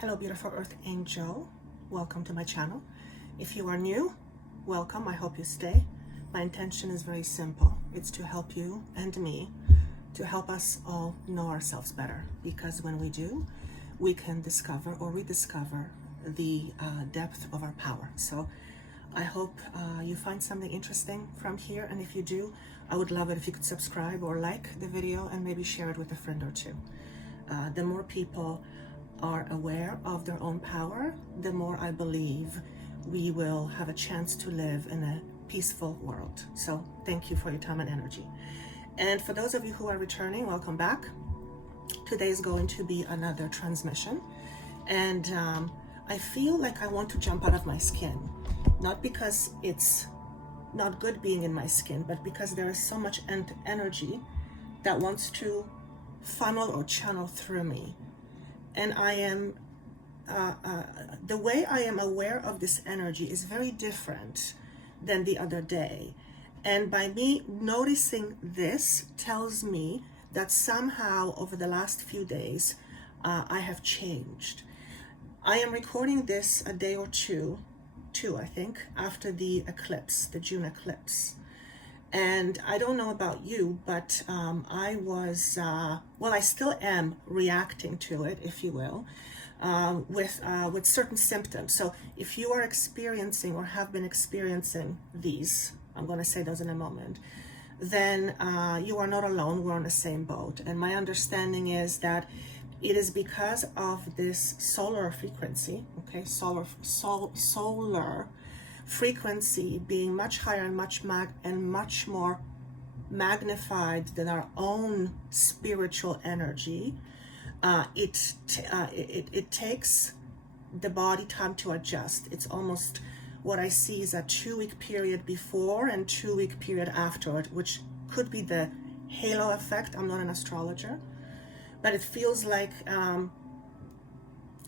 Hello, beautiful Earth Angel. Welcome to my channel. If you are new, welcome. I hope you stay. My intention is very simple. It's to help you and me, to help us all know ourselves better. Because when we do, we can discover or rediscover the depth of our power. So I hope you find something interesting from here. And if you do, I would love it if you could subscribe or like the video and maybe share it with a friend or two. The more people are aware of their own power, the more I believe we will have a chance to live in a peaceful world. So thank you for your time and energy. And for those of you who are returning, welcome back. Today is going to be another transmission. And I feel like I want to jump out of my skin. Not because it's not good being in my skin, but because there is so much energy that wants to funnel or channel through me. And I am, the way I am aware of this energy is very different than the other day. And by me noticing this tells me that somehow over the last few days, I have changed. I am recording this a day or two, I think, after the eclipse, the June eclipse. And I don't know about you, but I was, well, I still am reacting to it, if you will, with certain symptoms. So if you are experiencing or have been experiencing these, I'm going to say those in a moment, then you are not alone. We're on the same boat. And my understanding is that it is because of this solar frequency, okay, solar frequency being much higher and much more magnified than our own spiritual energy. It takes the body time to adjust. It's almost what I see is a 2-week period before and 2-week period afterward, which could be the halo effect. I'm not an astrologer, but it feels like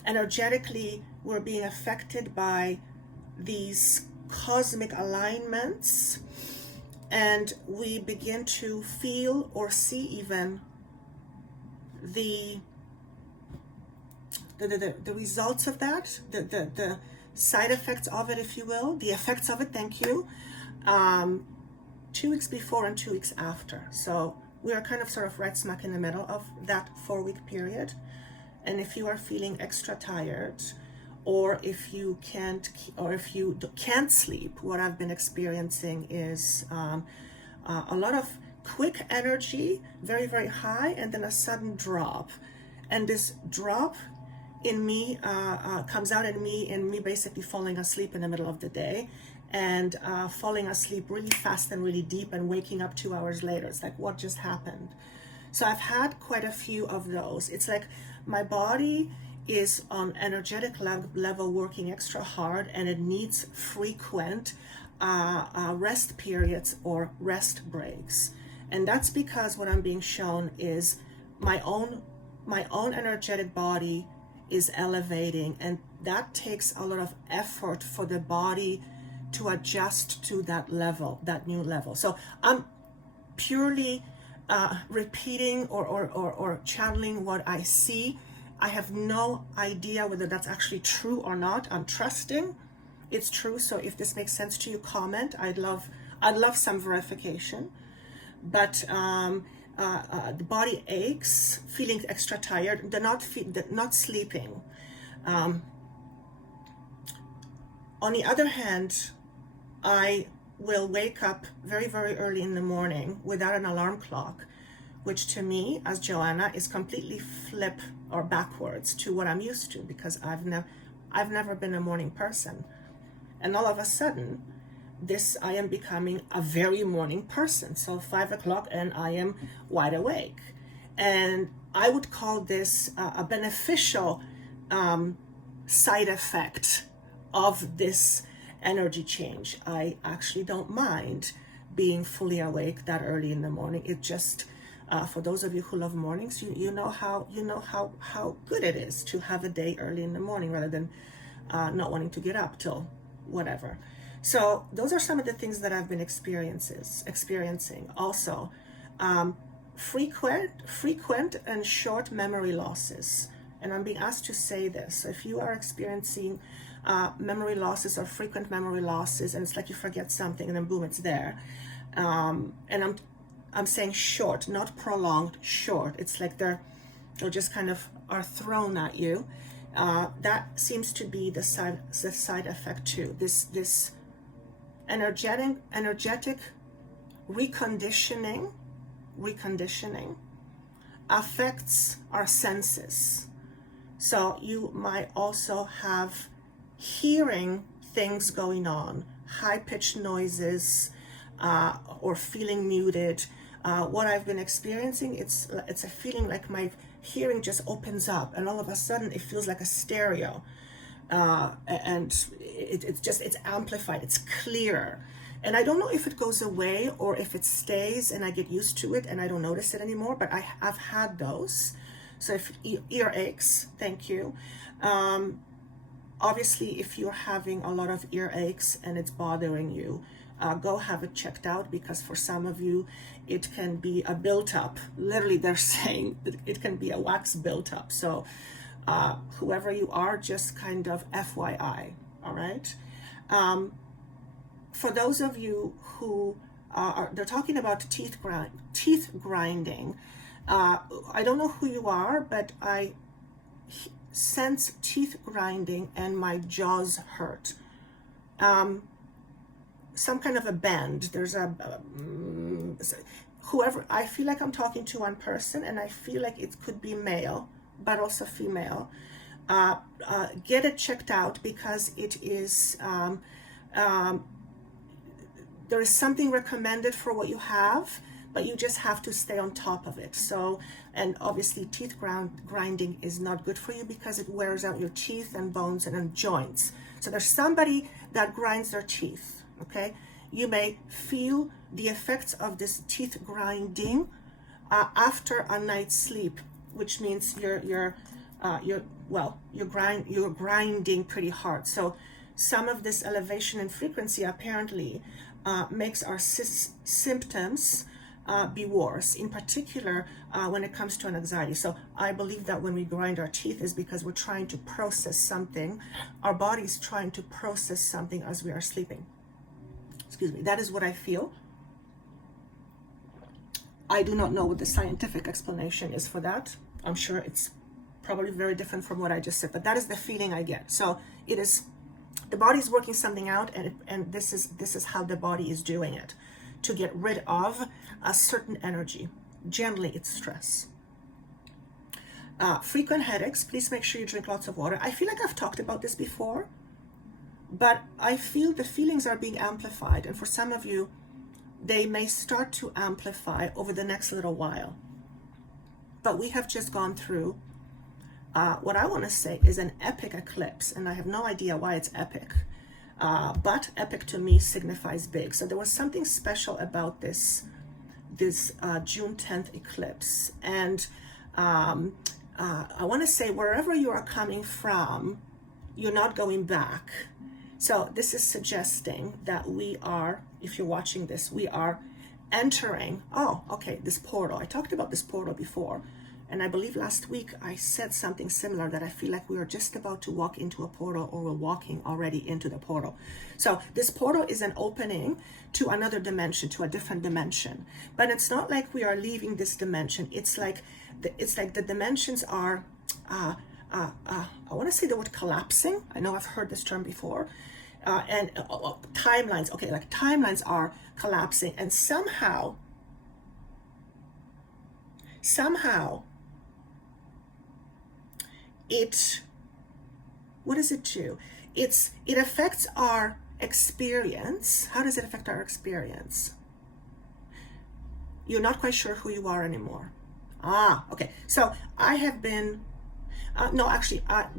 energetically we're being affected by these cosmic alignments, and we begin to feel or see even the results of that, the side effects of it, if you will, the effects of it, thank you, 2 weeks before and 2 weeks after. So we are kind of sort of right smack in the middle of that 4-week period. And if you are feeling extra tired, or if you can't sleep, what I've been experiencing is a lot of quick energy, very, very high, and then a sudden drop. And this drop in me comes out in me basically falling asleep in the middle of the day, and falling asleep really fast and really deep and waking up 2 hours later. It's like, what just happened? So I've had quite a few of those. It's like my body is on energetic level working extra hard, and it needs frequent rest periods or rest breaks. And that's because what I'm being shown is my own energetic body is elevating, and that takes a lot of effort for the body to adjust to that level, that new level. So I'm purely repeating or channeling what I see. I have no idea whether that's actually true or not. I'm trusting it's true. So if this makes sense to you, comment. I'd love some verification. But the body aches, feeling extra tired. They're not sleeping. On the other hand, I will wake up very, very early in the morning without an alarm clock, which to me, as Joanna, is completely flip or backwards to what I'm used to, because I've never been a morning person. And all of a sudden, I am becoming a very morning person. So 5 o'clock and I am wide awake. And I would call this a beneficial side effect of this energy change. I actually don't mind being fully awake that early in the morning. It just, for those of you who love mornings, you know how good it is to have a day early in the morning rather than not wanting to get up till whatever. So those are some of the things that I've been experiencing. Also, frequent and short memory losses. and I'm being asked to say this. So if you are experiencing memory losses or frequent memory losses, and it's like you forget something and then boom, it's there. And I'm saying short, not prolonged, short. It's like they're just kind of are thrown at you. That seems to be the side effect too. This energetic reconditioning affects our senses. So you might also have hearing things going on, high-pitched noises, or feeling muted. What I've been experiencing, it's a feeling like my hearing just opens up, and all of a sudden it feels like a stereo, and it's amplified, it's clear. And I don't know if it goes away or if it stays and I get used to it and I don't notice it anymore, but I've had those. So if ear aches, thank you. Obviously, if you're having a lot of ear aches and it's bothering you, go have it checked out, because for some of you, it can be a built-up. Literally, they're saying that it can be a wax built-up. So whoever you are, just kind of FYI, all right? For those of you who they're talking about teeth grinding. I don't know who you are, but I sense teeth grinding and my jaws hurt. Some kind of a bend. There's whoever, I feel like I'm talking to one person, and I feel like it could be male, but also female. Get it checked out, because it is, there is something recommended for what you have, but you just have to stay on top of it. So, and obviously teeth grinding is not good for you, because it wears out your teeth and bones and joints. So there's somebody that grinds their teeth, okay? You may feel the effects of this teeth grinding after a night's sleep, which means you're grinding pretty hard. So some of this elevation in frequency apparently makes our symptoms be worse, in particular when it comes to an anxiety. So I believe that when we grind our teeth is because we're trying to process something. Our body's trying to process something as we are sleeping. Excuse me. That is what I feel. I do not know what the scientific explanation is for that. I'm sure it's probably very different from what I just said, but that is the feeling I get. So it is, the body's working something out, and this is how the body is doing it, to get rid of a certain energy. Generally, it's stress. Frequent headaches, please make sure you drink lots of water. I feel like I've talked about this before, but I feel the feelings are being amplified, and for some of you, they may start to amplify over the next little while. But we have just gone through what I want to say is an epic eclipse, and I have no idea why it's epic. But epic to me signifies big. So there was something special about this June 10th eclipse. And I want to say, wherever you are coming from, you're not going back. So this is suggesting that we are, if you're watching this, we are entering, this portal. I talked about this portal before. And I believe last week I said something similar, that I feel like we are just about to walk into a portal, or we're walking already into the portal. So this portal is an opening to another dimension, to a different dimension. But it's not like we are leaving this dimension. It's like the dimensions are, I want to say the word collapsing. I know I've heard this term before. And timelines, okay, like timelines are collapsing. And somehow, what does it do? It affects our experience. How does it affect our experience? You're not quite sure who you are anymore. Okay. So I have been,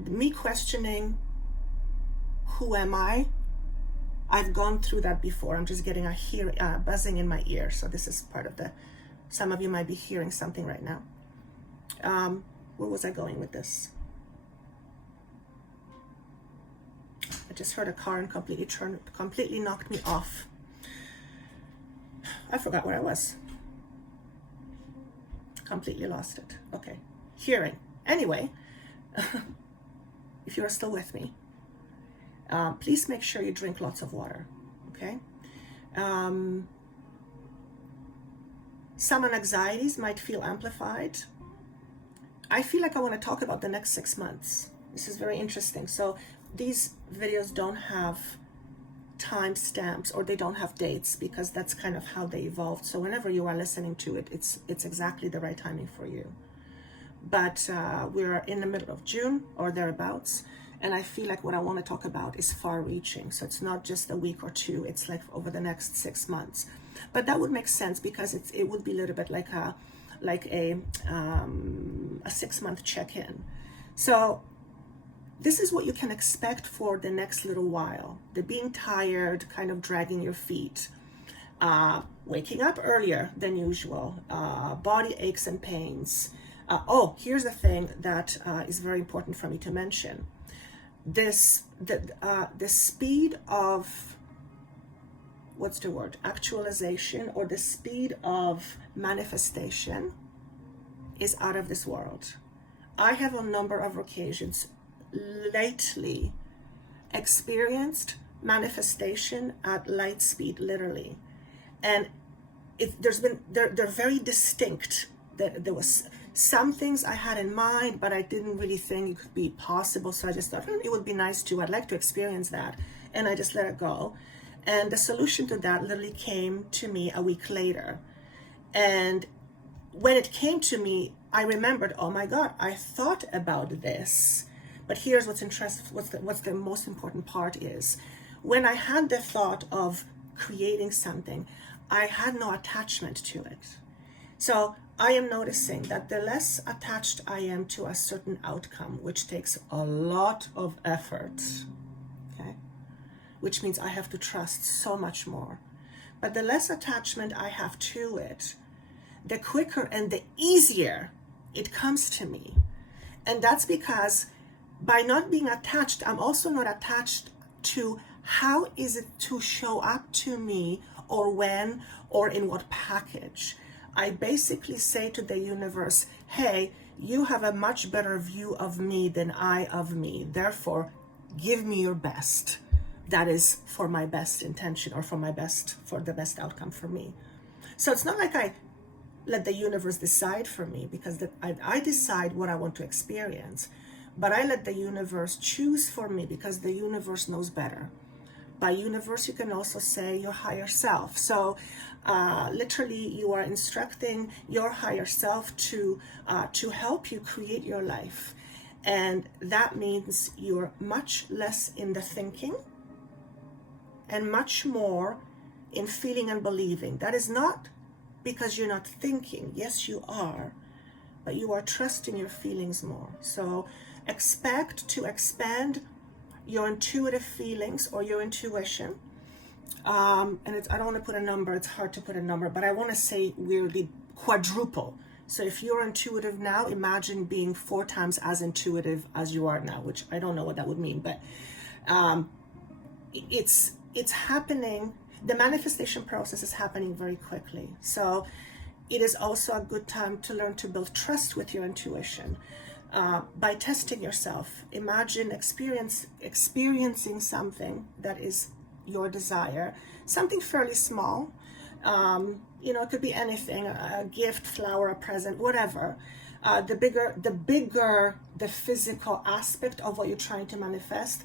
me questioning, who am I? I've gone through that before. I'm just getting a buzzing in my ear. So this is part of some of you might be hearing something right now. Where was I going with this? I just heard a car and completely knocked me off. I forgot where I was. Completely lost it. Okay. Hearing. Anyway, if you're still with me, please make sure you drink lots of water, okay? Some anxieties might feel amplified. I feel like I want to talk about the next 6 months. This is very interesting. So these videos don't have time stamps, or they don't have dates, because that's kind of how they evolved. So whenever you are listening to it, it's exactly the right timing for you. But we're in the middle of June or thereabouts, and I feel like what I want to talk about is far-reaching. So it's not just a week or two, it's like over the next 6 months. But that would make sense, because it would be a little bit like a 6-month check-in. So this is what you can expect for the next little while. The being tired, kind of dragging your feet, waking up earlier than usual, body aches and pains. Oh, here's the thing that is very important for me to mention. The speed of, what's the word, actualization, or the speed of manifestation is out of this world. I have on a number of occasions lately experienced manifestation at light speed, literally, and they're very distinct. There was some things I had in mind, but I didn't really think it could be possible. So I just thought, it would be nice to, I'd like to experience that. And I just let it go. And the solution to that literally came to me a week later. And when it came to me, I remembered, oh my God, I thought about this. But here's what's interesting, what's the most important part is, when I had the thought of creating something, I had no attachment to it. So I am noticing that the less attached I am to a certain outcome, which takes a lot of effort, okay, which means I have to trust so much more. But the less attachment I have to it, the quicker and the easier it comes to me. And that's because by not being attached, I'm also not attached to how is it to show up to me, or when, or in what package. I basically say to the universe, hey, you have a much better view of me than I of me. Therefore, give me your best. That is for my best intention, or for the best outcome for me. So it's not like I let the universe decide for me, because I decide what I want to experience. But I let the universe choose for me, because the universe knows better. By universe, you can also say your higher self. So literally, you are instructing your higher self to help you create your life. And that means you're much less in the thinking and much more in feeling and believing. That is not because you're not thinking. Yes, you are, but you are trusting your feelings more. So expect to expand your intuitive feelings, or your intuition. And I don't want to put a number, it's hard to put a number, but I want to say weirdly quadruple. So if you're intuitive now, imagine being 4 times as intuitive as you are now, which I don't know what that would mean, but it's happening. The manifestation process is happening very quickly. So it is also a good time to learn to build trust with your intuition. By testing yourself. Imagine experiencing something that is your desire, something fairly small. It could be anything, a gift, flower, a present, whatever. The bigger the physical aspect of what you're trying to manifest,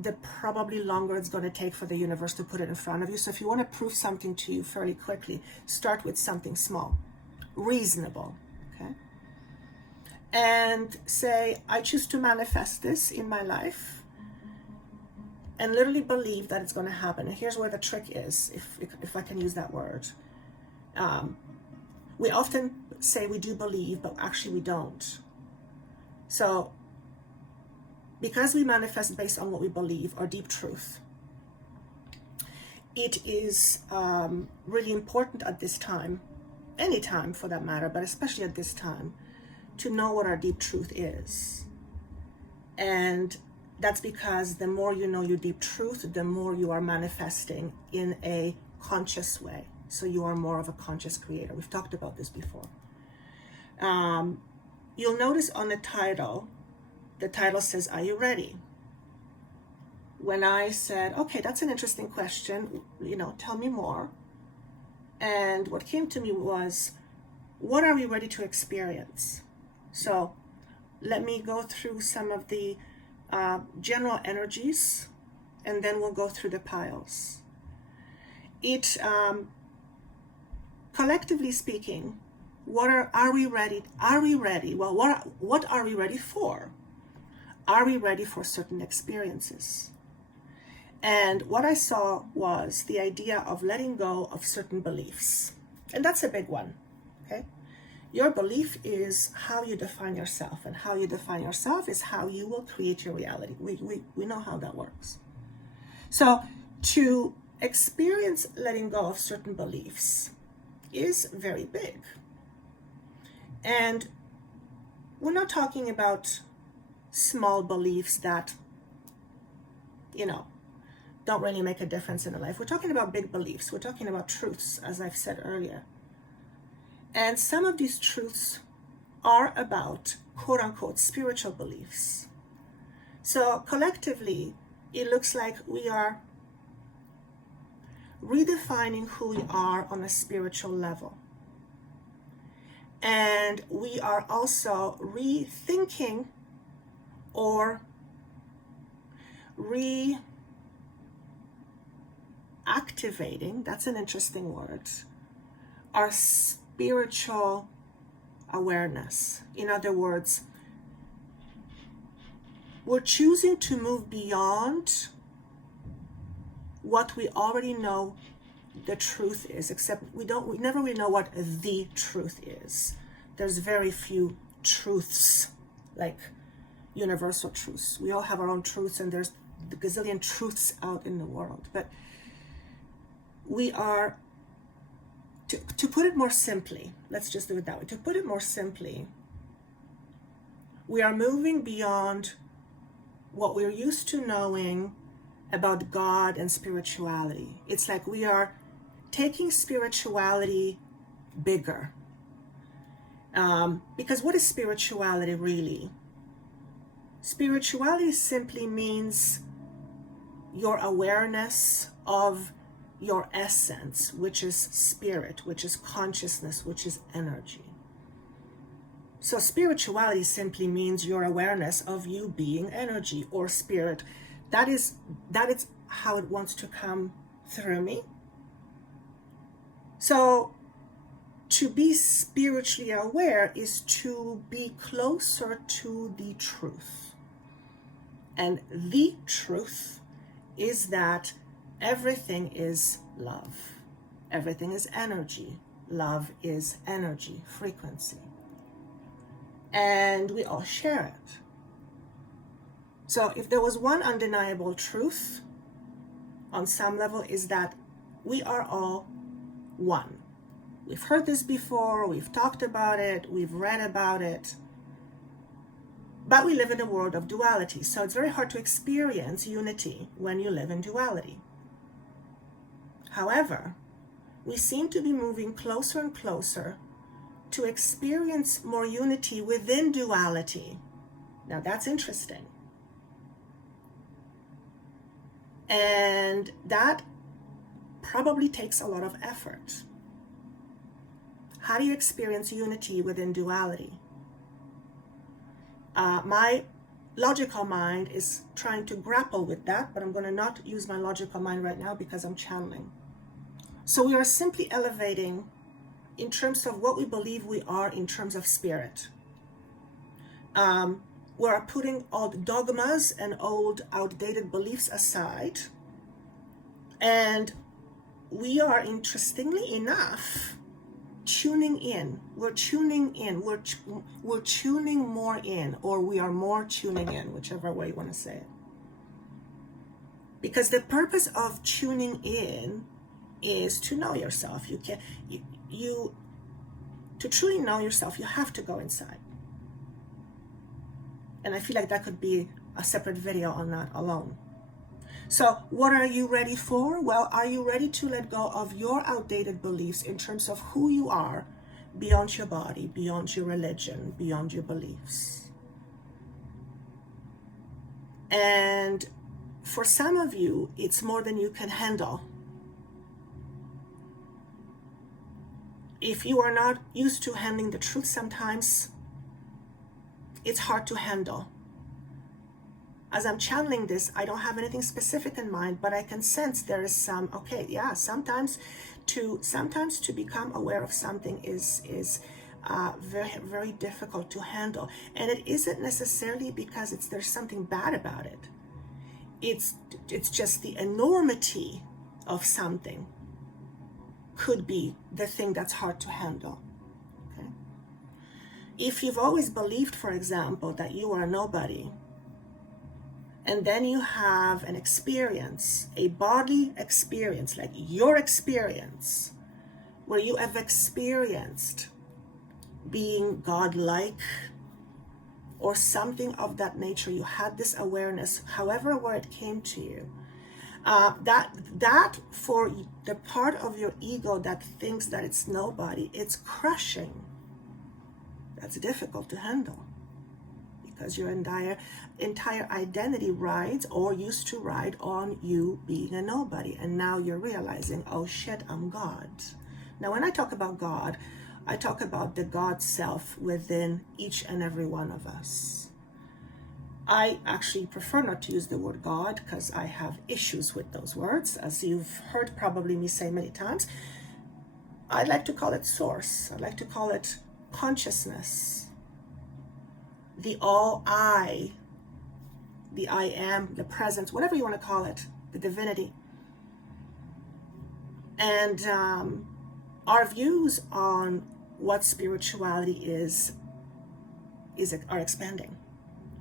the probably longer it's going to take for the universe to put it in front of you. So if you want to prove something to you fairly quickly, start with something small, reasonable, okay? And say, I choose to manifest this in my life, and literally believe that it's going to happen. And here's where the trick is, if I can use that word. We often say we do believe, but actually we don't. So because we manifest based on what we believe, our deep truth, it is really important at this time, any time for that matter, but especially at this time, to know what our deep truth is. And that's because the more you know your deep truth, the more you are manifesting in a conscious way. So you are more of a conscious creator. We've talked about this before. You'll notice on the title, the title says, are you ready? When I said, okay, that's an interesting question, tell me more. And what came to me was, what are we ready to experience? So let me go through some of the general energies, and then we'll go through the piles. Collectively speaking, are we ready? Are we ready? Well, what are we ready for? Are we ready for certain experiences? And what I saw was the idea of letting go of certain beliefs. And that's a big one, okay? Your belief is how you define yourself, and how you define yourself is how you will create your reality. We know how that works. So to experience letting go of certain beliefs is very big. And we're not talking about small beliefs that, don't really make a difference in a life. We're talking about big beliefs. We're talking about truths, as I've said earlier. And some of these truths are about, quote unquote, spiritual beliefs. So collectively, it looks like we are redefining who we are on a spiritual level. And we are also rethinking or reactivating, that's an interesting word, our spiritual awareness. In other words, we're choosing to move beyond what we already know the truth is, except we never really know what the truth is. There's very few truths, like universal truths. We all have our own truths, and there's the gazillion truths out in the world. But we are, to put it more simply, let's just do it that way. To put it more simply, we are moving beyond what we're used to knowing about God and spirituality. It's like we are taking spirituality bigger. Because what is spirituality really? Spirituality simply means your awareness of your essence, which is spirit, which is consciousness, which is energy. So spirituality simply means your awareness of you being energy or spirit. That is how it wants to come through me. So to be spiritually aware is to be closer to the truth. And the truth is that everything is love. Everything is energy. Love is energy, frequency. And we all share it. So if there was one undeniable truth on some level, is that we are all one. We've heard this before, we've talked about it, we've read about it, but we live in a world of duality. So it's very hard to experience unity when you live in duality. However, we seem to be moving closer and closer to experience more unity within duality. Now that's interesting. And that probably takes a lot of effort. How do you experience unity within duality? My logical mind is trying to grapple with that, but I'm going to not use my logical mind right now because I'm channeling. So we are simply elevating in terms of what we believe we are in terms of spirit. We're putting old dogmas and old outdated beliefs aside. And we are, interestingly enough, tuning in. We're tuning in. We're tuning more in, or we are more tuning in, whichever way you want to say it. Because the purpose of tuning in is to know yourself. To truly know yourself, you have to go inside. And I feel like that could be a separate video on that alone. So what are you ready for? Well, are you ready to let go of your outdated beliefs in terms of who you are beyond your body, beyond your religion, beyond your beliefs? And for some of you, it's more than you can handle. If you are not used to handling the truth, sometimes it's hard to handle. As I'm channeling this, I don't have anything specific in mind, but I can sense there is some, okay, yeah, sometimes to become aware of something is very, very difficult to handle. And it isn't necessarily because there's something bad about it. It's just the enormity of something could be the thing that's hard to handle. Okay? If you've always believed, for example, that you are nobody, and then you have an experience, a bodily experience, like your experience, where you have experienced being godlike or something of that nature, you had this awareness, however where it came to you, that for the part of your ego that thinks that it's nobody, it's crushing. That's difficult to handle because your entire identity rides or used to ride on you being a nobody, and now you're realizing, oh shit, I'm God. Now when I talk about God, I talk about the God self within each and every one of us. I actually prefer not to use the word God because I have issues with those words, as you've heard probably me say many times. I like to call it source. I like to call it consciousness. The all-I, the I am, the presence, whatever you want to call it, the divinity. And our views on what spirituality are expanding.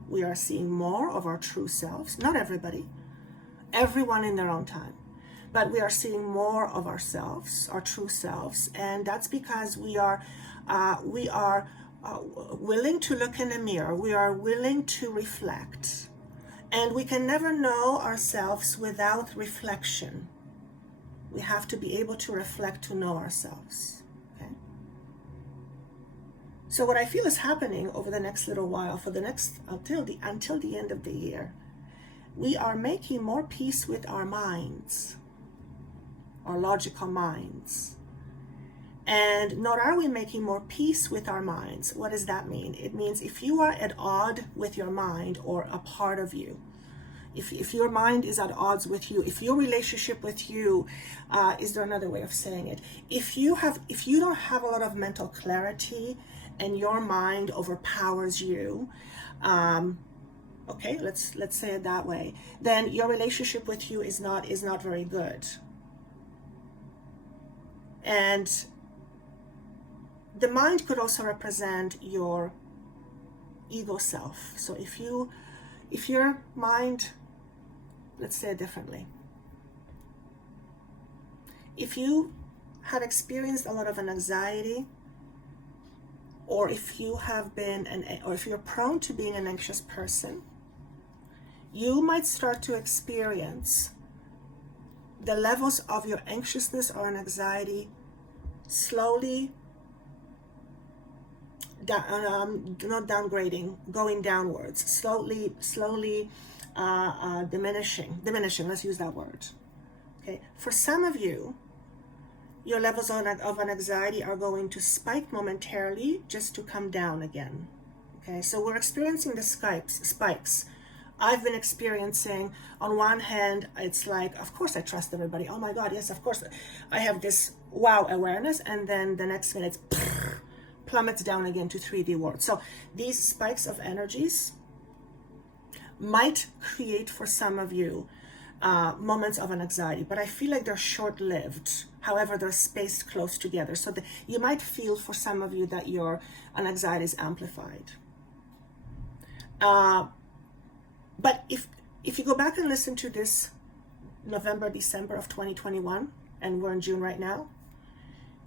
We are seeing more of our true selves. Not everybody, everyone in their own time, but we are seeing more of ourselves, our true selves, and that's because we are willing to look in the mirror. We are willing to reflect, and we can never know ourselves without reflection. We have to be able to reflect to know ourselves. Okay. So what I feel is happening over the next little while, for the next until the end of the year, we are making more peace with our minds, our logical minds. And not are we making more peace with our minds. What does that mean? It means if you are at odds with your mind or a part of you, if your mind is at odds with you, if your relationship with you, is there another way of saying it? If you don't have a lot of mental clarity and your mind overpowers you, okay, let's say it that way, then your relationship with you is not very good. And the mind could also represent your ego self. So if your mind, let's say it differently, if you have experienced a lot of an anxiety, or if you have been or if you're prone to being an anxious person, you might start to experience the levels of your anxiousness or an anxiety slowly not downgrading, going downwards, slowly diminishing, let's use that word. Okay, for some of you, your levels of an anxiety are going to spike momentarily just to come down again. Okay, so we're experiencing the spikes. I've been experiencing, on one hand, it's like, of course I trust everybody. Oh my God, yes, of course. I have this wow awareness, and then the next minute, plummets down again to 3D world. So these spikes of energies might create for some of you moments of an anxiety, but I feel like they're short-lived. However, they're spaced close together. So you might feel for some of you that your anxiety is amplified. But if you go back and listen to this November, December of 2021, and we're in June right now,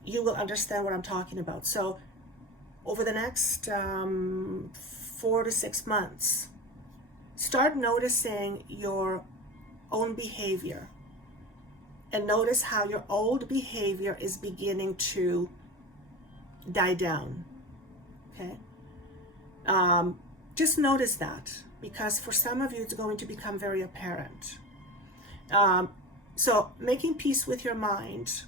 you will understand what I'm talking about. So over the next 4 to 6 months, start noticing your own behavior and notice how your old behavior is beginning to die down. Okay? Just notice that. because for some of you it's going to become very apparent. So making peace with your mind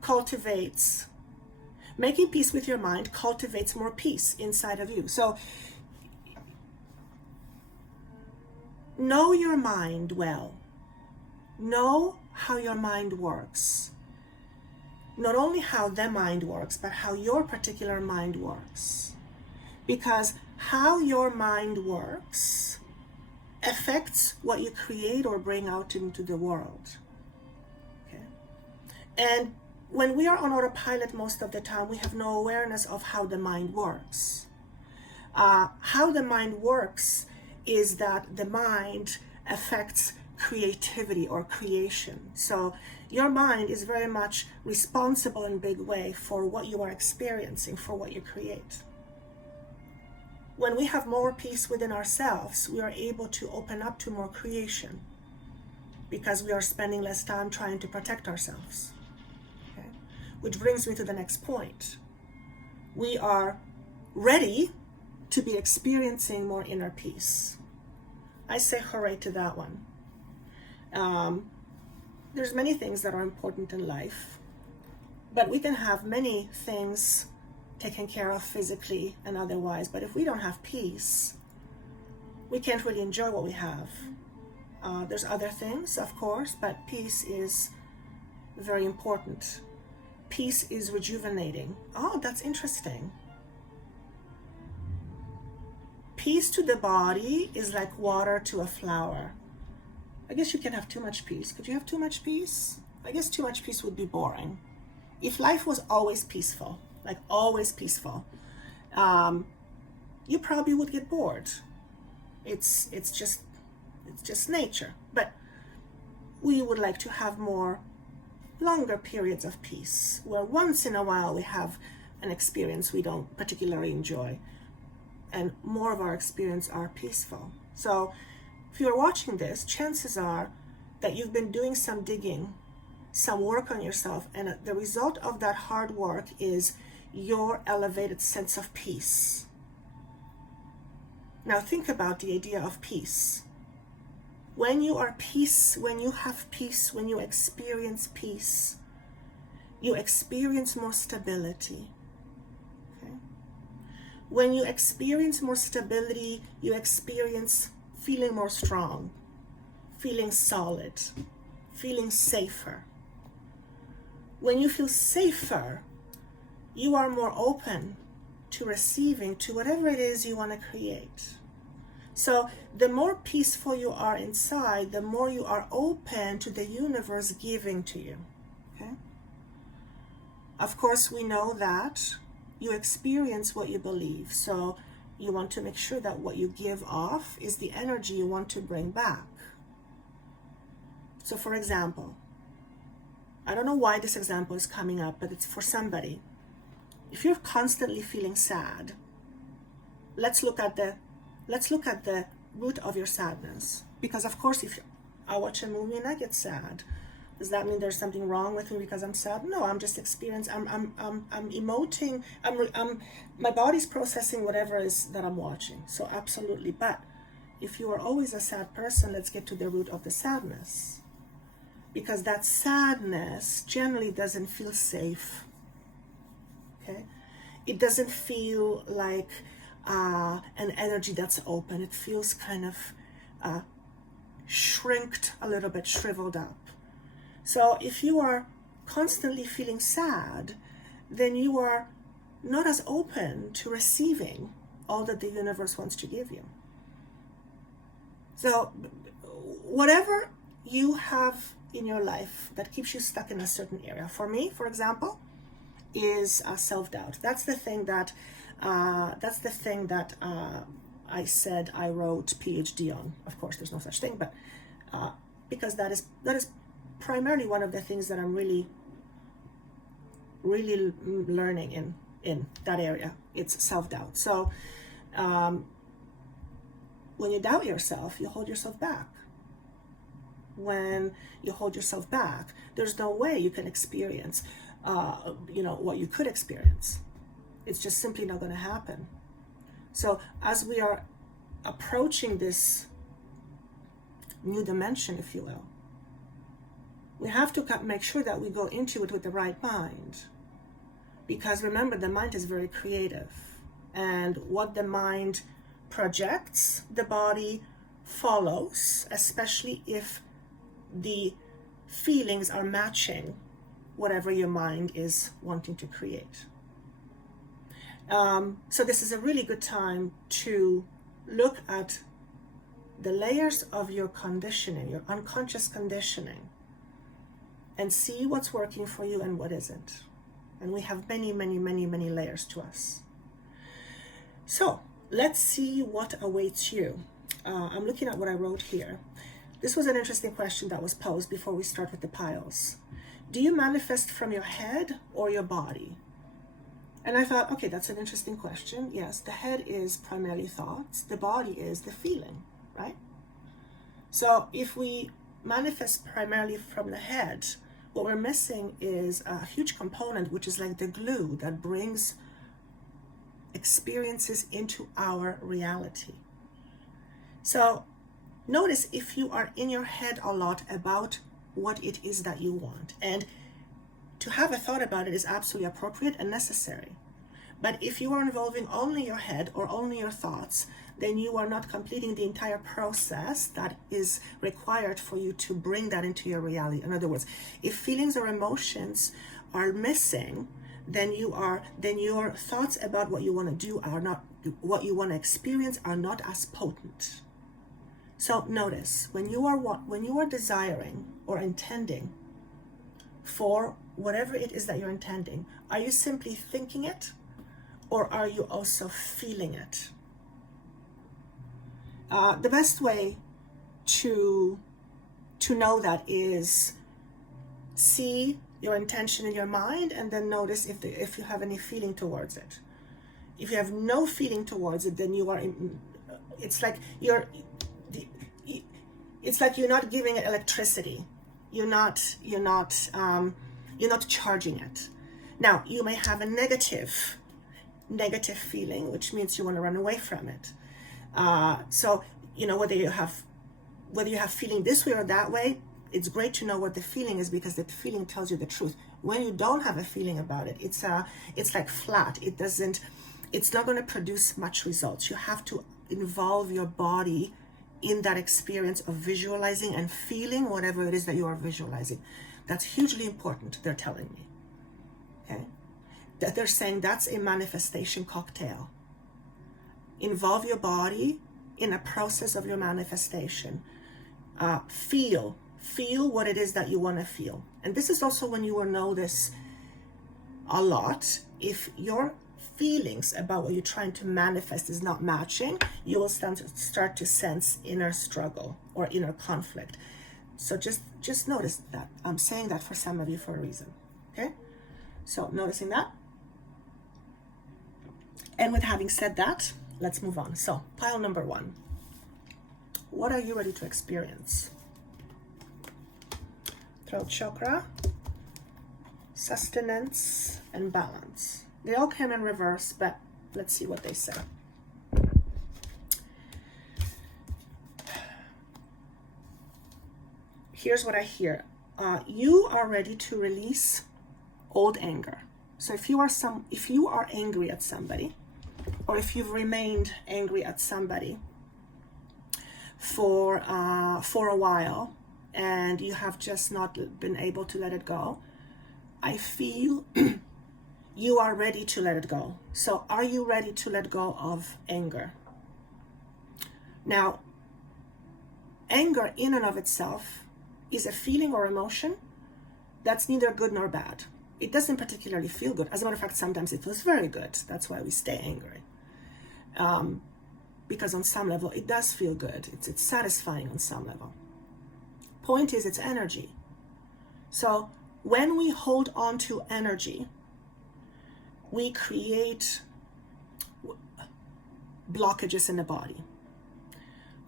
cultivates more peace inside of you. So know your mind well. Know how your mind works. Not only how the mind works, but how your particular mind works. Because how your mind works affects what you create or bring out into the world. Okay? And when we are on autopilot most of the time, we have no awareness of how the mind works. How the mind works is that the mind affects creativity or creation. So your mind is very much responsible in a big way for what you are experiencing, for what you create. When we have more peace within ourselves, we are able to open up to more creation because we are spending less time trying to protect ourselves. Okay? Which brings me to the next point. We are ready to be experiencing more inner peace. I say hooray to that one. There's many things that are important in life, but we can have many things taken care of physically and otherwise, but if we don't have peace, we can't really enjoy what we have. There's other things, of course, but peace is very important. Peace is rejuvenating. Oh, that's interesting. Peace to the body is like water to a flower. I guess you can have too much peace. Could you have too much peace? I guess too much peace would be boring. If life was always peaceful, like always peaceful, you probably would get bored. It's just nature. But we would like to have more longer periods of peace, where once in a while we have an experience we don't particularly enjoy, and more of our experience are peaceful. So if you're watching this, chances are that you've been doing some digging, some work on yourself, and the result of that hard work is your elevated sense of peace. Now think about the idea of peace. When you are peace, when you have peace, when you experience peace, you experience more stability. Okay? When you experience more stability, you experience feeling more strong, feeling solid, feeling safer. When you feel safer, you are more open to receiving, to whatever it is you want to create. So the more peaceful you are inside, the more you are open to the universe giving to you. Okay? Of course, we know that you experience what you believe. So you want to make sure that what you give off is the energy you want to bring back. So for example, I don't know why this example is coming up, but it's for somebody. If you're constantly feeling sad, let's look at the root of your sadness. Because of course, if I watch a movie and I get sad, does that mean there's something wrong with me because I'm sad? No, I'm just experiencing. I'm emoting. My body's processing whatever it is that I'm watching. So absolutely. But if you are always a sad person, let's get to the root of the sadness. Because that sadness generally doesn't feel safe. Okay, it doesn't feel like an energy that's open. It feels kind of shrinked a little bit, shriveled up. So if you are constantly feeling sad, then you are not as open to receiving all that the universe wants to give you. So whatever you have in your life that keeps you stuck in a certain area, for me, for example, is self-doubt. That's the thing that I said I wrote PhD on. Of course, there's no such thing, but because that is primarily one of the things that I'm really learning in that area. It's self-doubt. So when you doubt yourself, you hold yourself back. When you hold yourself back, there's no way you can experience what you could experience. It's just simply not going to happen. So as we are approaching this new dimension, if you will, we have to make sure that we go into it with the right mind. Because remember, the mind is very creative. And what the mind projects, the body follows, especially if the feelings are matching whatever your mind is wanting to create. So this is a really good time to look at the layers of your conditioning, your unconscious conditioning, and see what's working for you and what isn't. And we have many, many, many, many layers to us. So let's see what awaits you. I'm looking at what I wrote here. This was an interesting question that was posed before we start with the piles. Do you manifest from your head or your body? And I thought, okay, that's an interesting question. Yes, the head is primarily thoughts. The body is the feeling, right? So if we manifest primarily from the head, what we're missing is a huge component, which is like the glue that brings experiences into our reality. So notice if you are in your head a lot about what it is that you want. And to have a thought about it is absolutely appropriate and necessary. But if you are involving only your head or only your thoughts, then you are not completing the entire process that is required for you to bring that into your reality. In other words, if feelings or emotions are missing, then your thoughts about what you want to do are not, what you want to experience are not as potent. So notice, when you are desiring or intending for whatever it is that you're intending, are you simply thinking it, or are you also feeling it? The best way to know that is see your intention in your mind and then notice if you have any feeling towards it. If you have no feeling towards it, then you are it's like you're not giving it electricity. You're not charging it. Now, you may have a negative feeling, which means you want to run away from it. So, whether you have feeling this way or that way, it's great to know what the feeling is, because the feeling tells you the truth. When you don't have a feeling about it, it's like flat. It's not going to produce much results. You have to involve your body in that experience of visualizing and feeling whatever it is that you are visualizing. That's hugely important, they're telling me. Okay? That they're saying that's a manifestation cocktail. Involve your body in a process of your manifestation. Feel what it is that you want to feel. And this is also when you will notice a lot, if your feelings about what you're trying to manifest is not matching, you will start to sense inner struggle or inner conflict. So just notice that. I'm saying that for some of you for a reason. Okay? So noticing that. And with having said that, let's move on. So pile number 1. What are you ready to experience? Throat chakra, sustenance, and balance. They all came in reverse, but let's see what they say. Here's what I hear. You are ready to release old anger. So if you are angry at somebody, or if you've remained angry at somebody for a while, and you have just not been able to let it go, I feel you are ready to let it go. So are you ready to let go of anger? Now, anger in and of itself is a feeling or emotion that's neither good nor bad. It doesn't particularly feel good. As a matter of fact, sometimes it feels very good. That's why we stay angry. Because on some level, it does feel good. It's satisfying on some level. Point is, it's energy. So when we hold on to energy, we create blockages in the body.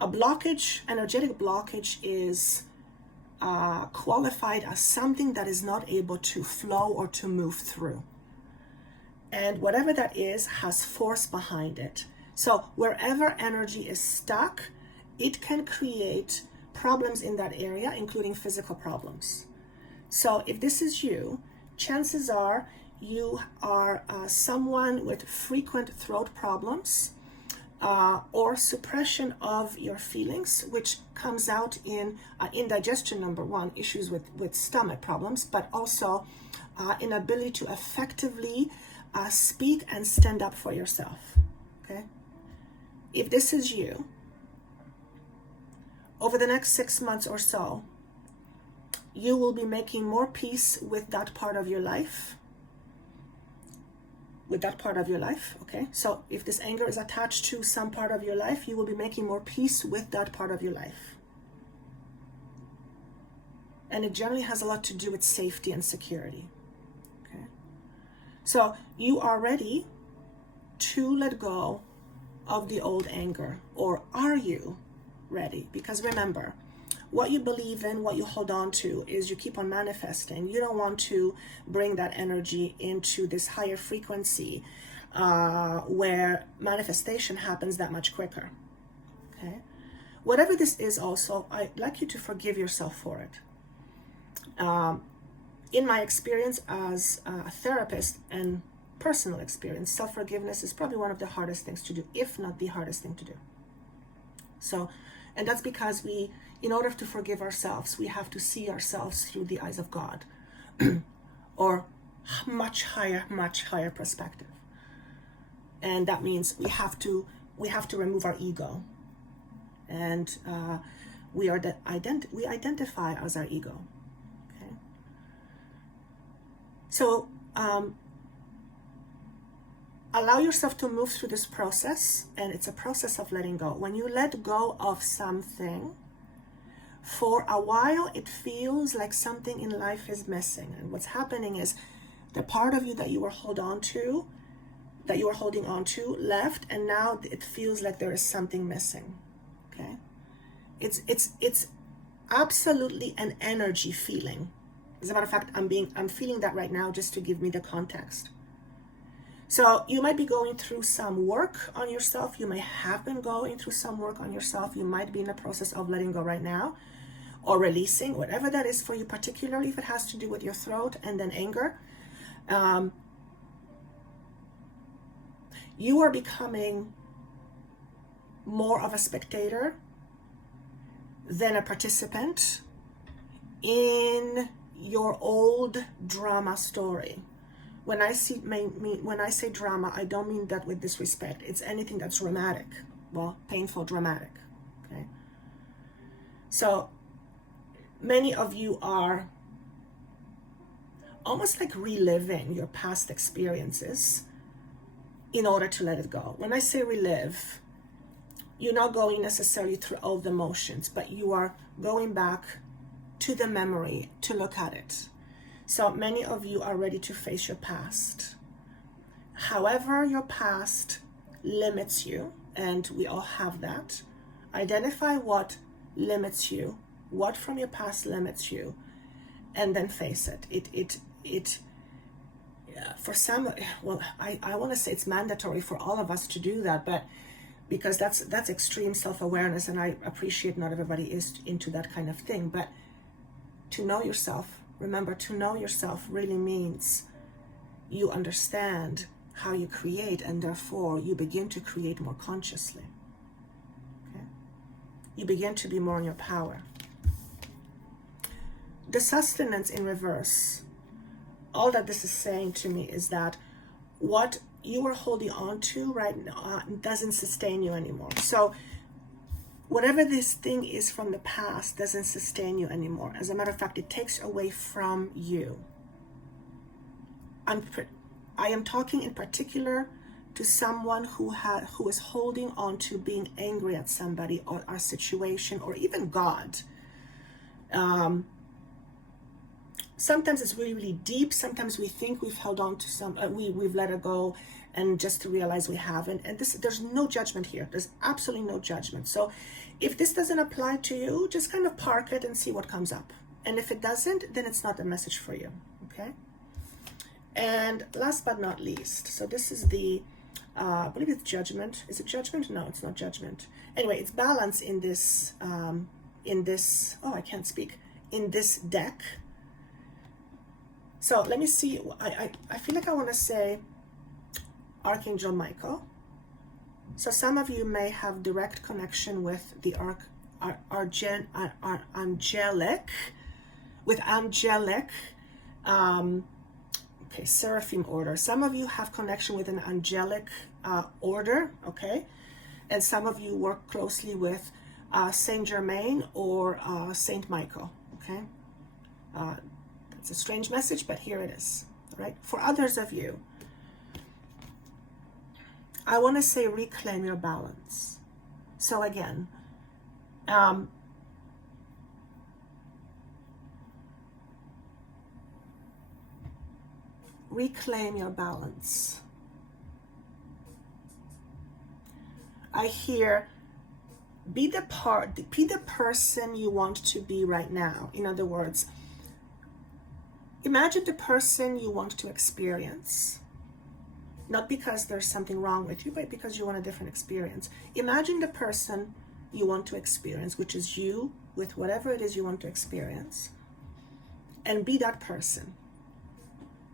A blockage, energetic blockage, is qualified as something that is not able to flow or to move through. And whatever that is has force behind it. So wherever energy is stuck, it can create problems in that area, including physical problems. So if this is you, chances are you are someone with frequent throat problems, or suppression of your feelings, which comes out in indigestion, number one, issues with stomach problems, but also inability to effectively speak and stand up for yourself. Okay? If this is you, over the next 6 months or so, you will be making more peace with that part of your life. Okay? So if this anger is attached to some part of your life, you will be making more peace with that part of your life. And it generally has a lot to do with safety and security. Okay? So you are ready to let go of the old anger, or are you ready? Because remember, what you believe in, what you hold on to, is you keep on manifesting. You don't want to bring that energy into this higher frequency where manifestation happens that much quicker. Okay? Whatever this is also, I'd like you to forgive yourself for it. In my experience as a therapist and personal experience, self-forgiveness is probably one of the hardest things to do, if not the hardest thing to do. So, and that's because in order to forgive ourselves, we have to see ourselves through the eyes of God, or much higher perspective. And that means we have to remove our ego, and we identify as our ego. Okay. So allow yourself to move through this process, and it's a process of letting go. When you let go of something, for a while it feels like something in life is missing, and what's happening is the part of you that you were holding on to left, and now it feels like there is something missing. Okay, it's absolutely an energy feeling. As a matter of fact, I'm feeling that right now, just to give me the context. So you might be going through some work on yourself. You may have been going through some work on yourself. You might be in the process of letting go right now, or releasing, whatever that is for you, particularly if it has to do with your throat and then anger. You are becoming more of a spectator than a participant in your old drama story. When I say drama, I don't mean that with disrespect. It's anything that's dramatic. Well, painful, dramatic. Okay. So many of you are almost like reliving your past experiences in order to let it go. When I say relive, you're not going necessarily through all the motions, but you are going back to the memory to look at it. So many of you are ready to face your past. However, your past limits you, and we all have that. Identify what limits you, what from your past limits you, and then face it. It for some, well, I want to say it's mandatory for all of us to do that, but because that's extreme self-awareness, and I appreciate not everybody is into that kind of thing, but to know yourself. Remember, to know yourself really means you understand how you create, and therefore you begin to create more consciously. Okay? You begin to be more in your power. The sustenance in reverse, all that this is saying to me is that what you are holding on to right now doesn't sustain you anymore. So whatever this thing is from the past doesn't sustain you anymore. As a matter of fact, it takes away from you. I am talking in particular to someone who is holding on to being angry at somebody or our situation or even God. Sometimes it's really, really deep. Sometimes we think we've held on to we've let it go, and just to realize we haven't. And there's no judgment here. There's absolutely no judgment. So if this doesn't apply to you, just kind of park it and see what comes up. And if it doesn't, then it's not a message for you. Okay? And last but not least, so this is the I believe it's judgment. Is it judgment? No, it's not judgment. Anyway, it's balance in this, oh, I can't speak, in this deck. So let me see. I feel like I want to say Archangel Michael. So some of you may have direct connection with the angelic, okay, seraphim order. Some of you have connection with an angelic order, okay? And some of you work closely with Saint Germain or Saint Michael, okay? It's a strange message, but here it is, all right? For others of you, I want to say reclaim your balance. So again, reclaim your balance. I hear be the person you want to be right now. In other words, imagine the person you want to experience. Not because there's something wrong with you, but because you want a different experience. Imagine the person you want to experience, which is you, with whatever it is you want to experience, and be that person.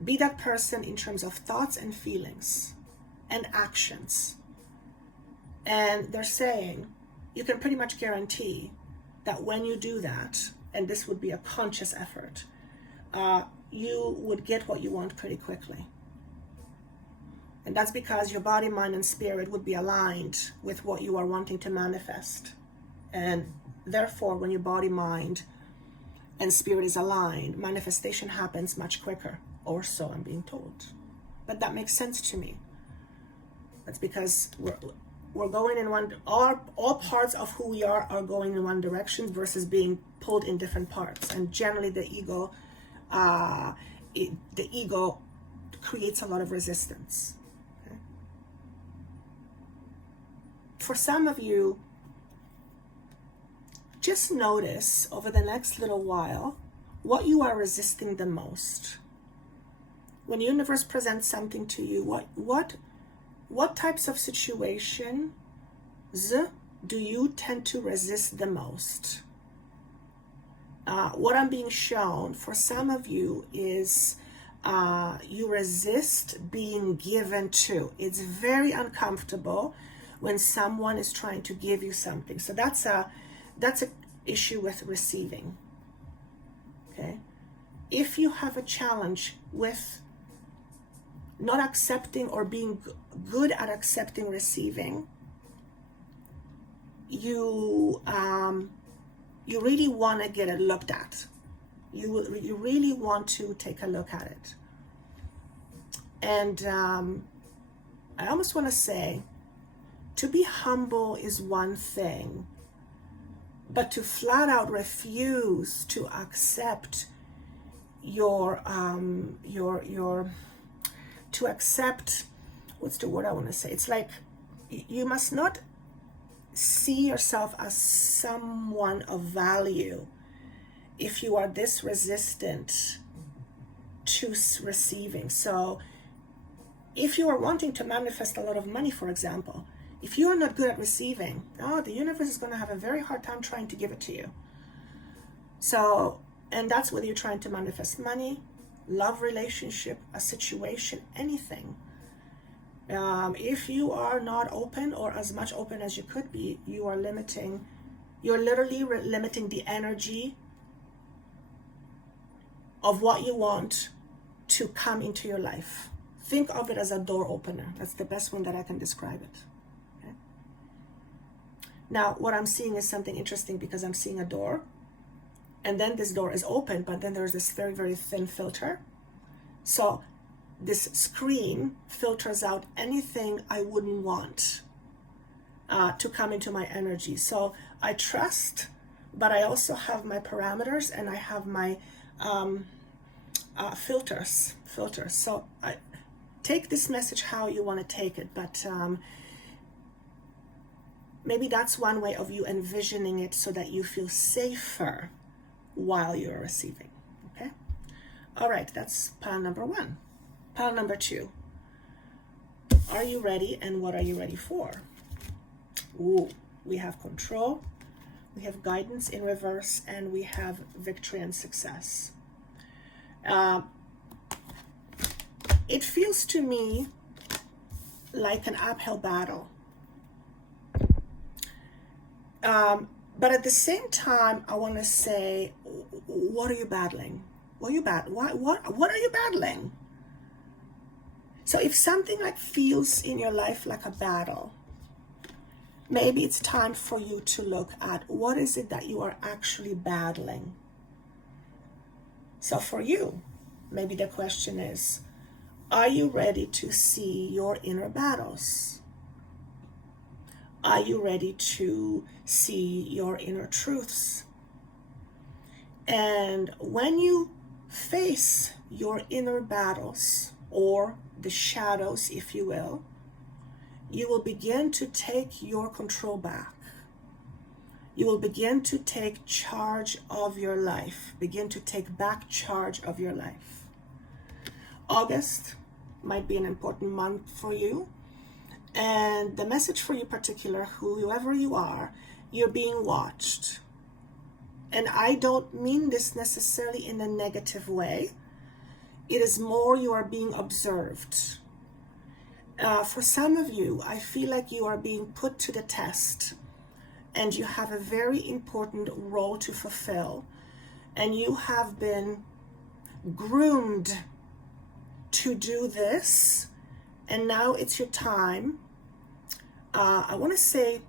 Be that person in terms of thoughts and feelings and actions. And they're saying, you can pretty much guarantee that when you do that, and this would be a conscious effort, you would get what you want pretty quickly. And that's because your body, mind, and spirit would be aligned with what you are wanting to manifest. And therefore, when your body, mind, and spirit is aligned, manifestation happens much quicker. Or so I'm being told. But that makes sense to me. That's because we're going in one, all parts of who we are going in one direction versus being pulled in different parts. And generally the ego creates a lot of resistance. Okay? For some of you, just notice over the next little while what you are resisting the most. When the universe presents something to you, what types of situations do you tend to resist the most? What I'm being shown for some of you is you resist being given to. It's very uncomfortable when someone is trying to give you something. So that's a issue with receiving. Okay, if you have a challenge with not accepting or being good at accepting receiving, you really want to get it looked at. You really want to take a look at it. And I almost want to say, to be humble is one thing, but to flat out refuse to accept to accept, what's the word I want to say? It's like you must not see yourself as someone of value if you are this resistant to receiving. So if you are wanting to manifest a lot of money, for example, if you are not good at receiving, the universe is going to have a very hard time trying to give it to you. So, and that's whether you're trying to manifest money, love relationship, a situation, anything. If you are not open or as much open as you could be, you're literally limiting the energy of what you want to come into your life. Think of it as a door opener. That's the best way that I can describe it. Okay? Now, what I'm seeing is something interesting because I'm seeing a door. And then this door is open, but then there's this very, very thin filter. So this screen filters out anything I wouldn't want to come into my energy. So I trust, but I also have my parameters and I have my filters. So I take this message how you want to take it, but maybe that's one way of you envisioning it so that you feel safer while you're receiving. Okay, all right, that's pile number one. Pile number two, Are you ready, and what are you ready for? Ooh, we have control, we have guidance in reverse, and we have victory and success. It feels to me like an uphill battle. But at the same time, I want to say, what are you battling? What are you what are you battling? So if something like feels in your life like a battle, maybe it's time for you to look at what is it that you are actually battling. So for you, maybe the question is, are you ready to see your inner battles? Are you ready to see your inner truths? And when you face your inner battles, or the shadows, if you will begin to take your control back. You will begin to take charge of your life, begin to take back charge of your life. August might be an important month for you. And the message for you particular, whoever you are, you're being watched. And I don't mean this necessarily in a negative way. It is more you are being observed. For some of you, I feel like you are being put to the test, and you have a very important role to fulfill, and you have been groomed to do this, and now it's your time, I want to say,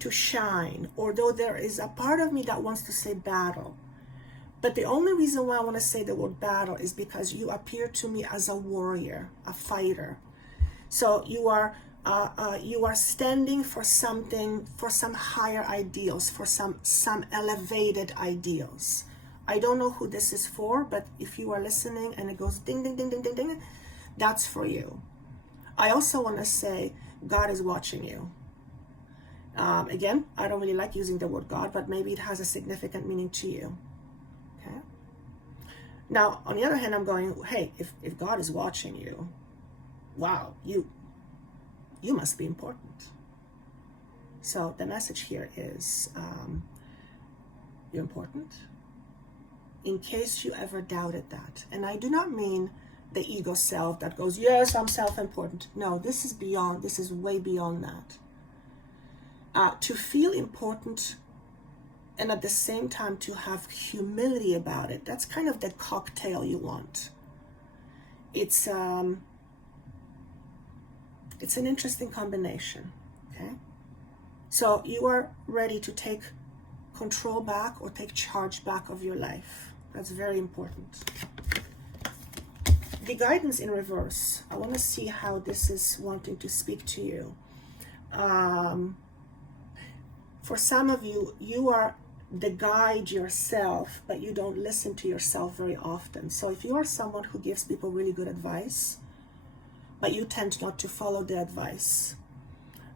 to shine, although there is a part of me that wants to say battle. But the only reason why I want to say the word battle is because you appear to me as a warrior, a fighter. So you are standing for something, for some higher ideals, for some elevated ideals. I don't know who this is for, but if you are listening and it goes ding, ding, ding, ding, ding, ding, that's for you. I also want to say God is watching you. Again, I don't really like using the word God, but maybe it has a significant meaning to you. Okay. Now, on the other hand, I'm going, hey, if God is watching you, wow, you must be important. So the message here is, you're important. In case you ever doubted that, and I do not mean the ego self that goes, yes, I'm self-important. No, this is beyond. This is way beyond that. To feel important and at the same time to have humility about it, that's kind of the cocktail you want. It's an interesting combination, okay? So you are ready to take control back or take charge back of your life. That's very important. The guidance in reverse, I want to see how this is wanting to speak to you. For some of you, you are the guide yourself, but you don't listen to yourself very often. So if you are someone who gives people really good advice, but you tend not to follow the advice,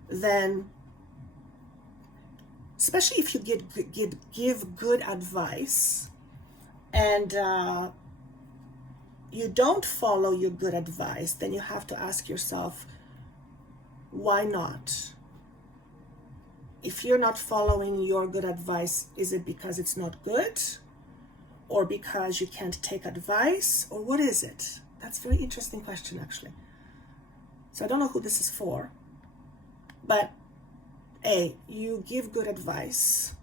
then, especially if you give good advice and you don't follow your good advice, then you have to ask yourself, why not? If you're not following your good advice, is it because it's not good? Or because you can't take advice? Or what is it? That's a very interesting question, actually. So I don't know who this is for. But, A, you give good advice.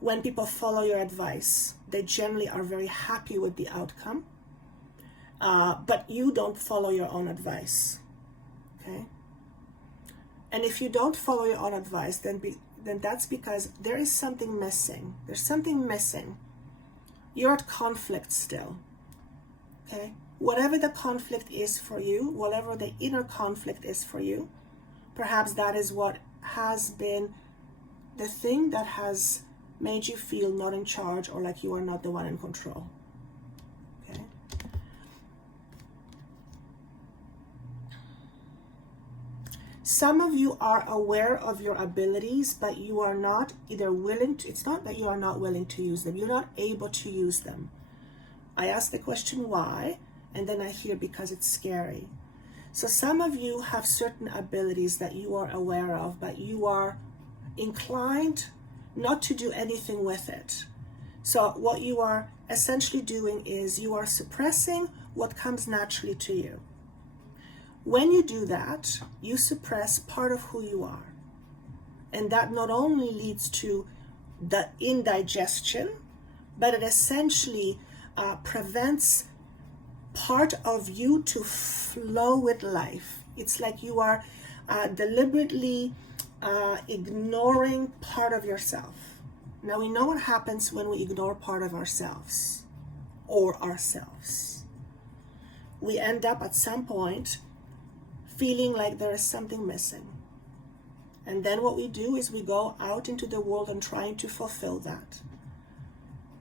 When people follow your advice, they generally are very happy with the outcome. But you don't follow your own advice. Okay? And if you don't follow your own advice, then that's because there is something missing. There's something missing. You're at conflict still. Okay? Whatever the conflict is for you, whatever the inner conflict is for you, perhaps that is what has been the thing that has made you feel not in charge or like you are not the one in control. Okay? Some of you are aware of your abilities, but you are not either willing to, it's not that you are not willing to use them, you're not able to use them. I ask the question why, and then I hear because it's scary. So some of you have certain abilities that you are aware of, but you are inclined not to do anything with it. So what you are essentially doing is you are suppressing what comes naturally to you. When you do that, you suppress part of who you are. And that not only leads to the indigestion, but it essentially prevents part of you to flow with life. It's like you are deliberately ignoring part of yourself. Now we know what happens when we ignore part of ourselves or ourselves. We end up at some point feeling like there is something missing. And then what we do is we go out into the world and trying to fulfill that.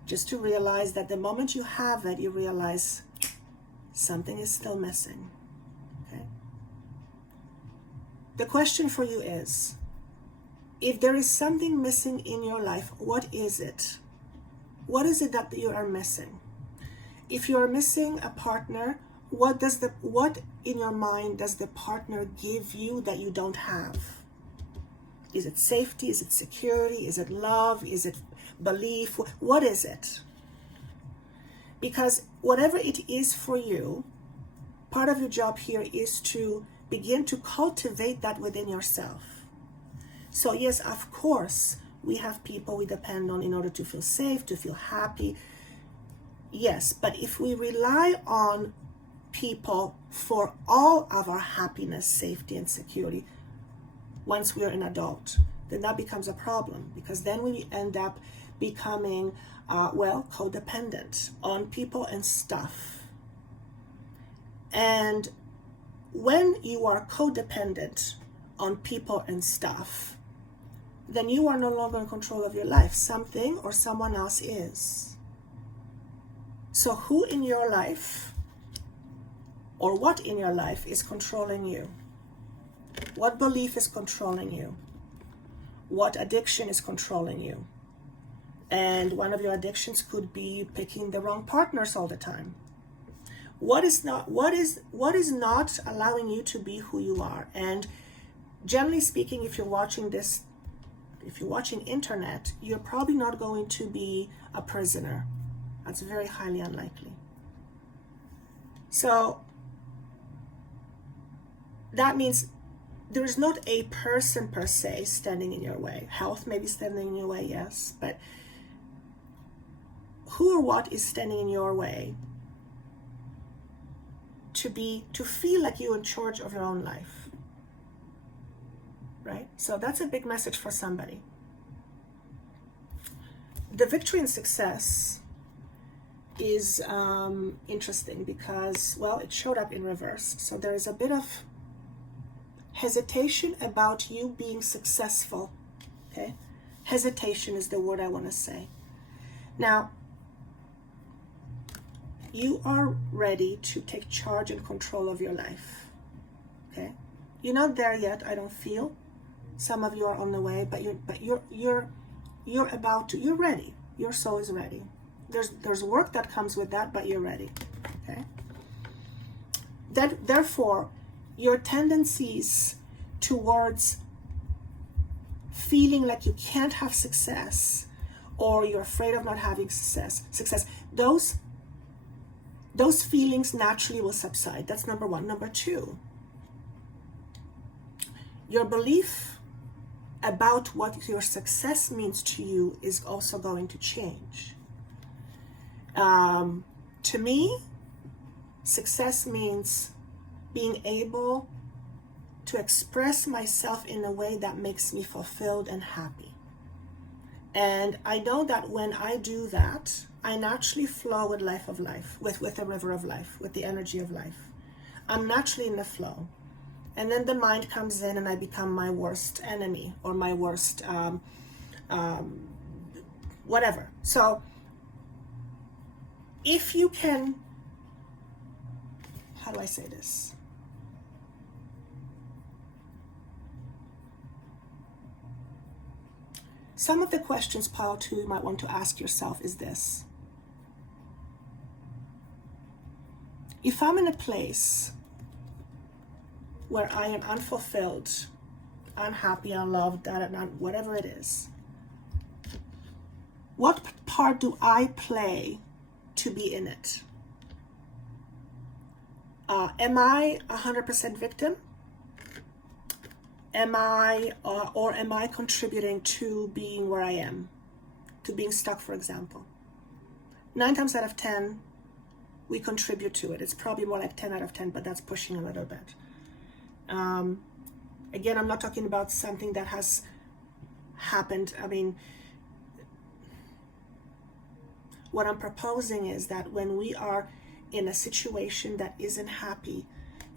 Just to realize that the moment you have it, you realize something is still missing. Okay? The question for you is, if there is something missing in your life, what is it? What is it that you are missing? If you are missing a partner, what in your mind does the partner give you that you don't have? Is it safety? Is it security? Is it love? Is it belief? What is it? Because whatever it is for you, part of your job here is to begin to cultivate that within yourself. So yes, of course, we have people we depend on in order to feel safe, to feel happy. Yes, but if we rely on people for all of our happiness, safety, and security, once we are an adult, then that becomes a problem, because then we end up becoming, codependent on people and stuff. And when you are codependent on people and stuff, then you are no longer in control of your life. Something or someone else is. So who in your life or what in your life is controlling you? What belief is controlling you? What addiction is controlling you? And one of your addictions could be picking the wrong partners all the time. What is not allowing you to be who you are? And generally speaking, if you're watching internet, you're probably not going to be a prisoner. That's very highly unlikely. So that means there is not a person per se standing in your way. Health may be standing in your way, yes, but who or what is standing in your way to feel like you're in charge of your own life, right? So that's a big message for somebody. The victory and success is interesting because, well, it showed up in reverse. So there is a bit of hesitation about you being successful, okay? Hesitation is the word I want to say. Now, you are ready to take charge and control of your life, okay? You're not there yet, I don't feel. Some of you are on the way, but you're about to. You're ready. Your soul is ready. There's work that comes with that, but you're ready, okay? Therefore, your tendencies towards feeling like you can't have success, or you're afraid of not having success, those feelings naturally will subside. That's number one. Number two, your belief about what your success means to you is also going to change. To me, success means being able to express myself in a way that makes me fulfilled and happy. And I know that when I do that, I naturally flow with with the river of life, with the energy of life. I'm naturally in the flow. And then the mind comes in and I become my worst enemy or my worst whatever. So if you can, how do I say this? Some of the questions, pile 2, you might want to ask yourself is this. If I'm in a place where I am unfulfilled, unhappy, unloved, whatever it is, what part do I play to be in it? Am I 100% victim? Am I contributing to being where I am, to being stuck, for example? 9 times out of 10, we contribute to it. It's probably more like 10 out of 10, but that's pushing a little bit. Again, I'm not talking about something that has happened. I mean, what I'm proposing is that when we are in a situation that isn't happy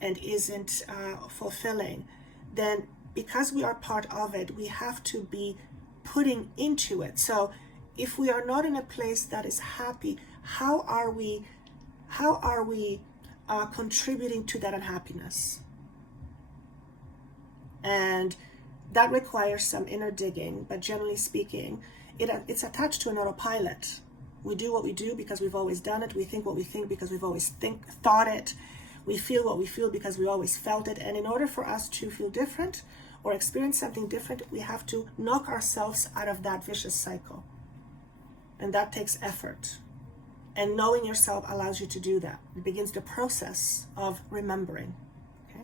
and isn't fulfilling, then because we are part of it, we have to be putting into it. So if we are not in a place that is happy, how are we contributing to that unhappiness? And that requires some inner digging, but generally speaking, it's attached to an autopilot. We do what we do because we've always done it. We think what we think because we've always thought it. We feel what we feel because we always felt it. And in order for us to feel different or experience something different, we have to knock ourselves out of that vicious cycle. And that takes effort. And knowing yourself allows you to do that. It begins the process of remembering. Okay?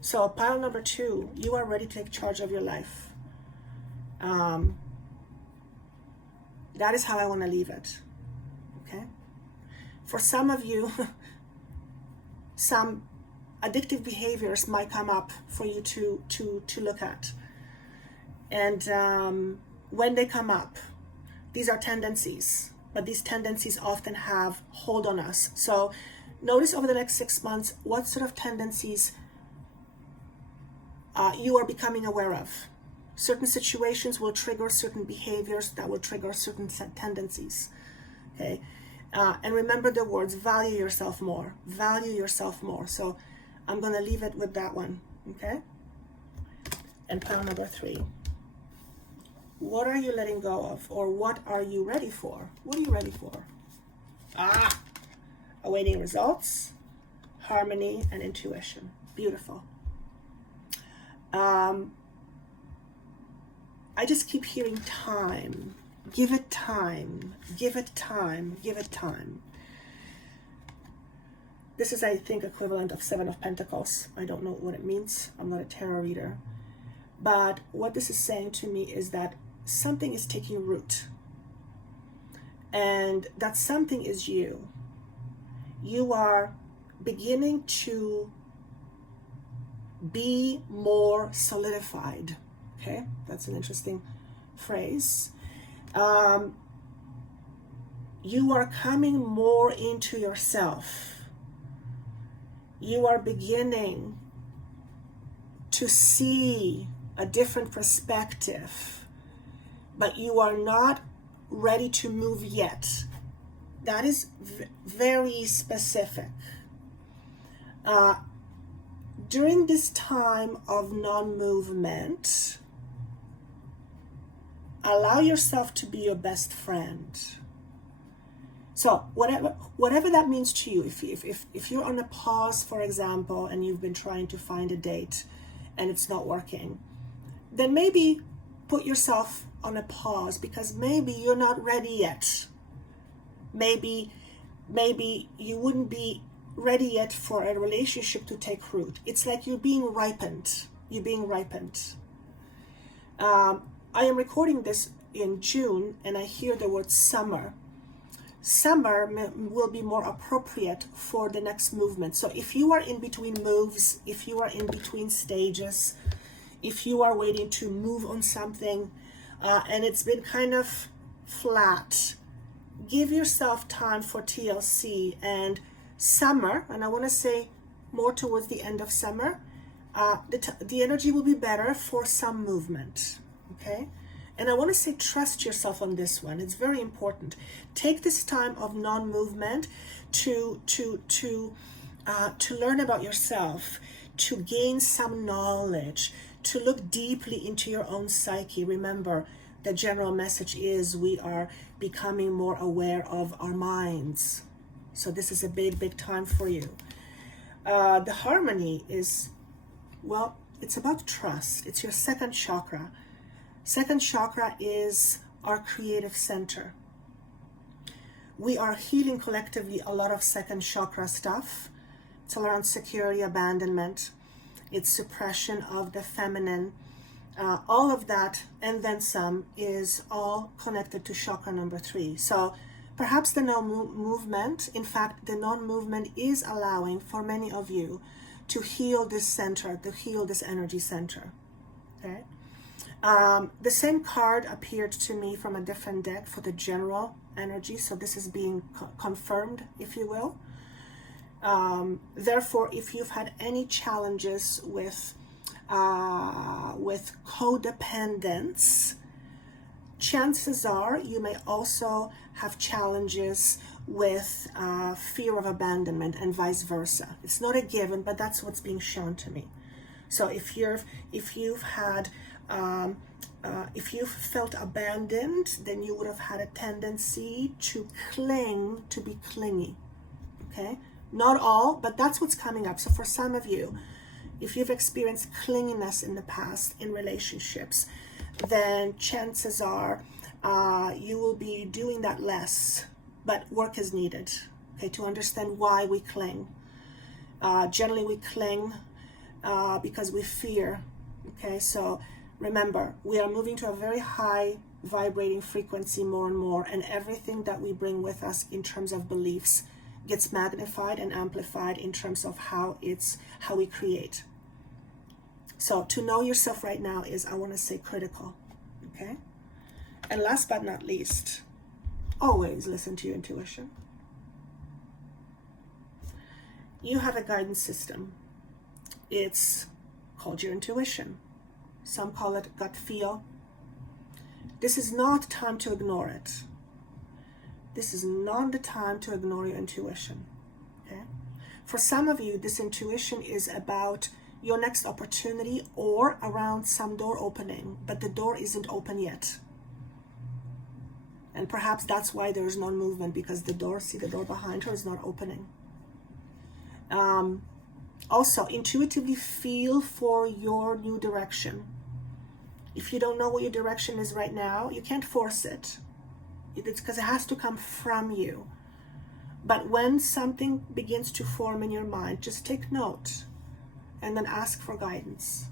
So pile number 2, you are ready to take charge of your life. That is how I want to leave it. Okay? For some of you, some addictive behaviors might come up for you to look at. And when they come up, these are tendencies, but these tendencies often have hold on us. So notice over the next 6 months what sort of tendencies you are becoming aware of. Certain situations will trigger certain behaviors that will trigger certain tendencies. Okay, and remember the words: value yourself more. Value yourself more. So I'm going to leave it with that one. Okay. And pile number 3. What are you letting go of, or what are you ready for? What are you ready for? Awaiting results, harmony, and intuition. Beautiful. I just keep hearing time. Give it time. Give it time. Give it time. This is, I think, equivalent of 7 of Pentacles. I don't know what it means. I'm not a tarot reader. But what this is saying to me is that something is taking root. And that something is you. You are beginning to be more solidified. Okay, that's an interesting phrase. You are coming more into yourself. You are beginning to see a different perspective, but you are not ready to move yet. That is very specific. During this time of non-movement, allow yourself to be your best friend. So whatever that means to you, if you're on a pause, for example, and you've been trying to find a date and it's not working, then maybe put yourself on a pause, because maybe you're not ready yet. Maybe you wouldn't be ready yet for a relationship to take root. It's like you're being ripened. You're being ripened. I am recording this in June, and I hear the word summer. Summer will be more appropriate for the next movement. So if you are in between moves, if you are in between stages, if you are waiting to move on something, and it's been kind of flat, give yourself time for TLC. And summer, and I want to say more towards the end of summer, the energy will be better for some movement. Okay? And I want to say trust yourself on this one. It's very important. Take this time of non-movement to learn about yourself, to gain some knowledge, to look deeply into your own psyche. Remember, the general message is we are becoming more aware of our minds. So this is a big, big time for you. The harmony is Well, it's about trust. It's your second chakra. Second chakra is our creative center. We are healing collectively a lot of second chakra stuff. It's around security, abandonment. It's suppression of the feminine. All of that, and then some, is all connected to chakra number 3. So perhaps the no movement, in fact, the non-movement is allowing for many of you to heal this center, to heal this energy center. Okay. The same card appeared to me from a different deck for the general energy. So this is being confirmed, if you will. Therefore, if you've had any challenges with codependence, chances are you may also have challenges with fear of abandonment and vice versa. It's not a given, but that's what's being shown to me. So if you've felt abandoned, then you would have had a tendency to cling, to be clingy. Okay, not all, but that's what's coming up. So for some of you, if you've experienced clinginess in the past in relationships, then chances are you will be doing that less, but work is needed, okay, to understand why we cling. Generally we cling because we fear, okay? So remember, we are moving to a very high vibrating frequency more and more, and everything that we bring with us in terms of beliefs gets magnified and amplified in terms of how we create. So to know yourself right now is, I want to say, critical. Okay. And last but not least, always listen to your intuition. You have a guidance system. It's called your intuition. Some call it gut feel. This is not time to ignore it. This is not the time to ignore your intuition. Okay? For some of you, this intuition is about your next opportunity or around some door opening, but the door isn't open yet. And perhaps that's why there's no movement, because the door behind her is not opening. Also, intuitively feel for your new direction. If you don't know what your direction is right now, you can't force it. It's because it has to come from you. But when something begins to form in your mind, just take note and then ask for guidance.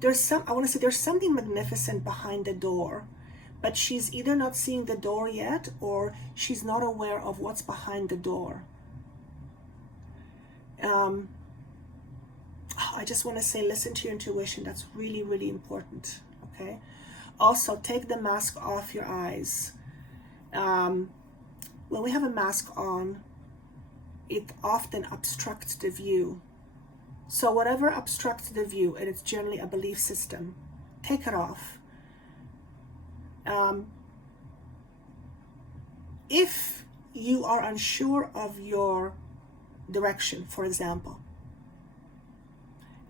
There's something magnificent behind the door, but she's either not seeing the door yet or she's not aware of what's behind the door. I just want to say, listen to your intuition. That's really, really important. Okay. Also, take the mask off your eyes. When we have a mask on, it often obstructs the view. So whatever obstructs the view, and it's generally a belief system, take it off. If you are unsure of your direction, for example,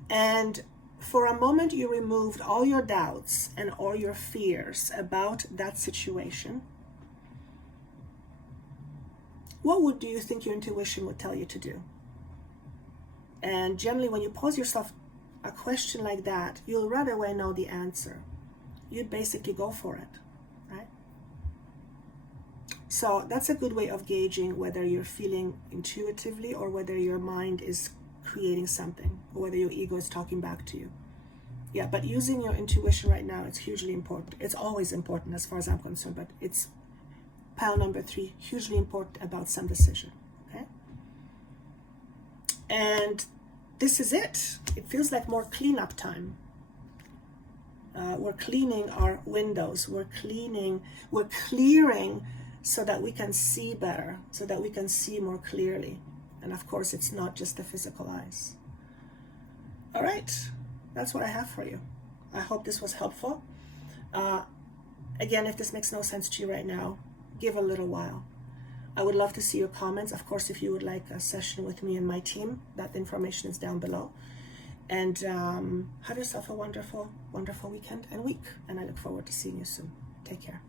and for a moment you removed all your doubts and all your fears about that situation, what do you think your intuition would tell you to do? And generally, when you pose yourself a question like that, you'll right away know the answer. You'd basically go for it, right? So that's a good way of gauging whether you're feeling intuitively or whether your mind is creating something, or whether your ego is talking back to you. Yeah, but using your intuition right now, it's hugely important. It's always important as far as I'm concerned, but it's pile number 3, hugely important about some decision, okay? And this is it. It feels like more cleanup time. We're cleaning our windows. We're clearing so that we can see better, so that we can see more clearly. And of course, it's not just the physical eyes. All right, that's what I have for you. I hope this was helpful. Again, if this makes no sense to you right now, give a little while. I would love to see your comments. Of course, if you would like a session with me and my team, that information is down below. And have yourself a wonderful, wonderful weekend and week. And I look forward to seeing you soon. Take care.